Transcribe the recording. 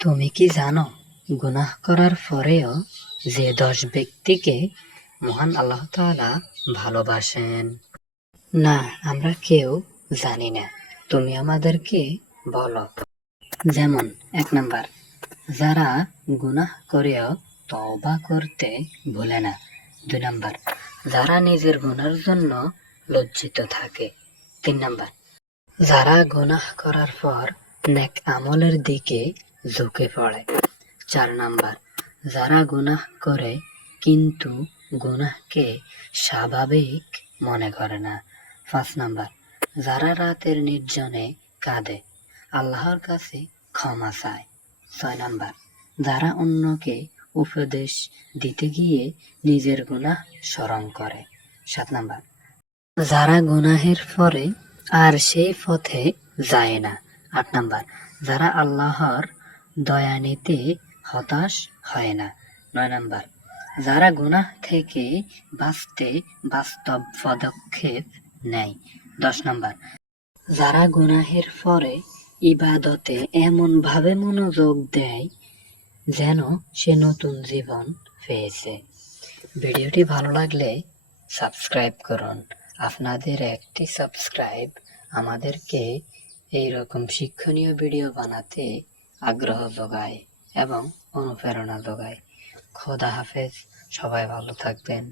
তুমি কি জানো, গুনাহ করার পরেও যে 10 ব্যক্তিকে মহান আল্লাহ তাআলা ভালোবাসেন? না, আমরা কেউ জানি না। তুমি আমাদেরকে বলো। যেমন 1 নাম্বার, যারা গুনাহ করেও তওবা করতে ভুলে না। 2 নাম্বার, যারা নিজের গুনার জন্য লজ্জিত থাকে। 3 নাম্বার, যারা গুনাহ করার পর নেক আমলের দিকে ঝুঁকে পড়ে। 4 নাম্বার, যারা গুনাহ করে কিন্তু গুনাহকে স্বাভাবিক মনে করে না। 5 নাম্বার, যারা রাতের নির্জনে কাঁদে, আল্লাহর কাছে ক্ষমা চায়। 6 নাম্বার, যারা অন্যকে উপদেশ দিতে গিয়ে নিজের গুনাহ স্মরণ করে। 7 নাম্বার, যারা গুনাহের পরে আর সেই পথে যায় না। 8 নাম্বার, যারা আল্লাহর দয়া নিতে হতাশ হয় না। 9 নাম্বার, যারা গুনাহ থেকে বাঁচতে বাস্তব পদক্ষেপ নেয়। 10 নাম্বার, যারা গুনাহের পরে ইবাদতে এমন ভাবে মনোযোগ দেয় যেন সে নতুন জীবন পেয়েছে। ভিডিওটি ভালো লাগলে সাবস্ক্রাইব করুন। আপনাদের একটি সাবস্ক্রাইব আমাদেরকে এইরকম শিক্ষণীয় ভিডিও বানাতে আগ্রহ যোগায় এবং অনুপ্রেরণা যোগায়। খোদা হাফেজ, সবাই ভালো থাকবেন।